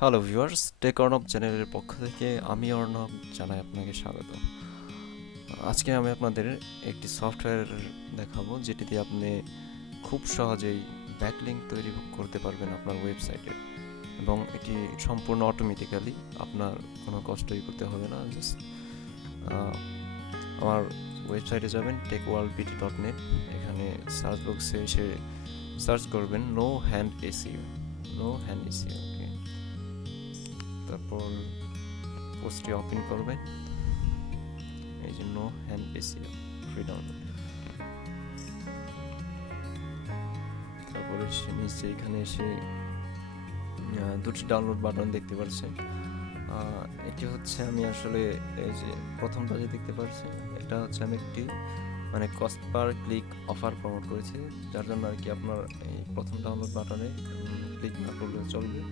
Hello viewers, take Arnab চ্যানেলের পক্ষ থেকে আমি অর্ণব জানাই আপনাকে স্বাগত। আজকে আমি আপনাদের একটি সফটওয়্যার দেখাবো যেটি দিয়ে আপনি খুব সহজেই ব্যাকলিঙ্ক তৈরি করতে পারবেন আপনার ওয়েবসাইটে, এবং এটি সম্পূর্ণ অটোমেটিক্যালি, আপনার কোনো কষ্টই করতে হবে না। জাস্ট আমার ওয়েবসাইটে যাবেন techworldpt.net, এখানে সার্চ বক্সে এসে সার্চ করবেন no hand SEO, no hand SEO. Okay, তারপর পোস্টটি ওপেন করবেন, এই যে no hand SEO free download. তারপরে নিচে এখানে এসে দুটি ডাউনলোড বাটন দেখতে পাচ্ছেন। এটি হচ্ছে আমি আসলে এই যে প্রথমটা যে দেখতে পাচ্ছেন, এটা হচ্ছে আমি একটি cost per click offer promote করেছি, যার জন্য আর কি আপনার এই প্রথম ডাউনলোড বাটনে ক্লিক না করলে চলবে।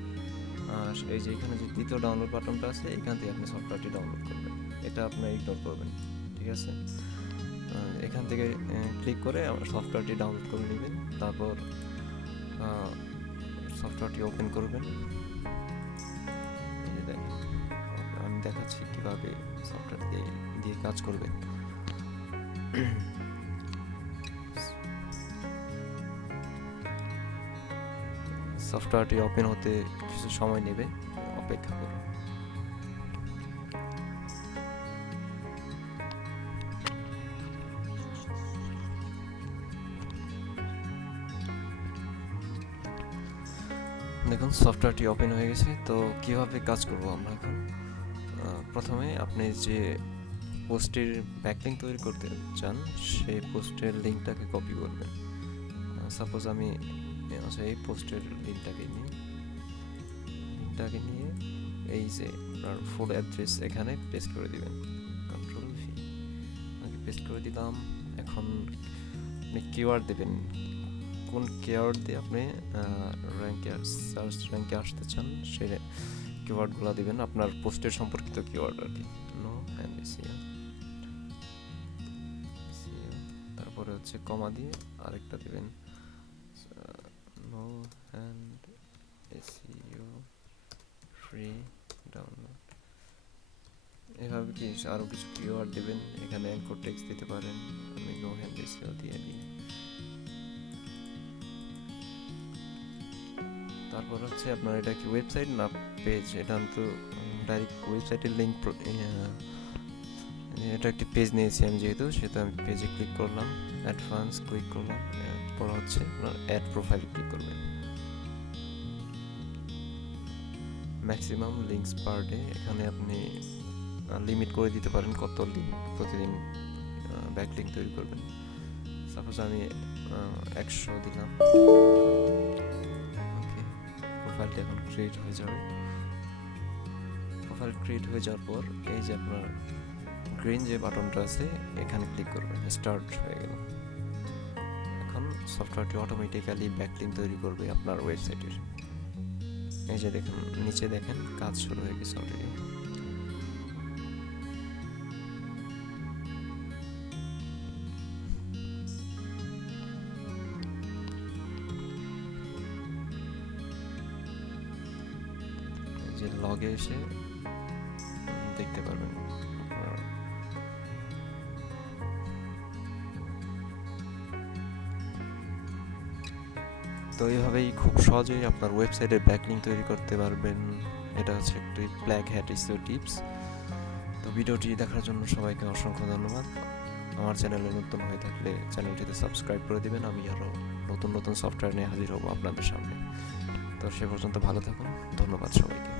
এই যে এখানে যে দ্বিতীয় ডাউনলোড বাটনটা আছে, এখান থেকে আপনি সফটওয়্যারটি ডাউনলোড করবেন, এটা আপনি ইগনোর করবেন, ঠিক আছে? এখান থেকে ক্লিক করে আমার সফটওয়্যারটি ডাউনলোড করে নেবেন। তারপর সফটওয়্যারটি ওপেন করবেন। এই যে দেখেন, আমি দেখাচ্ছি কীভাবে সফটওয়্যার দিয়ে কাজ করবেন। সফটওয়্যারটি ওপেন হতে কিছু সময় নেবে, অপেক্ষা করুন। দেখুন, সফটওয়্যারটি ওপেন হয়ে গেছে। তো কিভাবে কাজ করব আমরা এখন? প্রথমে আপনি যে পোস্টের ব্যাকলিঙ্ক তৈরি করতে চান, সেই পোস্টের লিঙ্কটাকে কপি করবেন। সাপোজ আমি এই পোস্টের লিঙ্কটাকে নিয়ে এই যে আপনার ফুল অ্যাড্রেস এখানে পেস্ট করে দিবেন, কন্ট্রোল ভি, আগে পেস্ট করে দিলাম। এখন আপনি কিওয়ার্ড দেবেন, কোন কিওয়ার্ড দিয়ে আপনি সার্চ র্যাঙ্কে আসতে চান সেই কিওয়ার্ডগুলো দিবেন, আপনার পোস্টের সম্পর্কিত কিওয়ার্ড আর কি। নো হ্যান্ড এসইও, তারপরে হচ্ছে কমা দিয়ে আরেকটা দিবেন, no hand SEO free download. এভাবে কি আরও কিছু কিওয়ার্ড দেবেন, এখানে অ্যাঙ্কর টেক্সট দিতে পারেন। আমি নো হ্যান্ড এসইও দিয়ে দিই। তারপর হচ্ছে আপনার এটা কি ওয়েবসাইট না পেজ? এটা তো ডাইরেক্ট ওয়েবসাইটের লিঙ্ক, এটা একটি পেজ নিয়েছি আমি, যেহেতু সেটা আমি পেজে ক্লিক করলাম, অ্যাডভান্স ক্লিক করলাম, এরপর হচ্ছে আপনার অ্যাড প্রোফাইল ক্লিক করবেন। ম্যাক্সিমাম লিঙ্কস পার ডে, এখানে আপনি লিমিট করে দিতে পারেন কত লিঙ্ক প্রতিদিন ব্যাকলিঙ্ক তৈরি করবেন। সাপোজ আমি 100 দিলাম। ওকে, প্রোফাইলটি এখন ক্রিয়েট হয়ে যাবে। প্রোফাইল ক্রিয়েট হয়ে যাওয়ার পর এই যে আপনার গ্রিন যে বাটনটা আছে, এখানে ক্লিক করবেন, স্টার্ট হয়ে গেল। এখন সফটওয়্যারটি অটোমেটিক্যালি ব্যাকলিঙ্ক তৈরি করবে আপনার ওয়েবসাইটের। এই যে দেখেন, নিচে দেখেন কাজ শুরু হয়ে গেছে অলরেডি। এই যে লগে এসে দেখতে পারবেন আপনার তো এইভাবেই খুব সহজেই আপনার ওয়েবসাইটে ব্যাকলিঙ্ক তৈরি করতে পারবেন। এটা হচ্ছে একটি ব্ল্যাক হ্যাট এসইও টিপস। তো ভিডিওটি দেখার জন্য সবাইকে অসংখ্য ধন্যবাদ। আমার চ্যানেলে নতুন হয়ে থাকলে চ্যানেলটিতে সাবস্ক্রাইব করে দিবেন। আমি আরও নতুন নতুন সফটওয়্যার নিয়ে হাজির হব আপনাদের সামনে। তো সে পর্যন্ত ভালো থাকুন, ধন্যবাদ সবাইকে।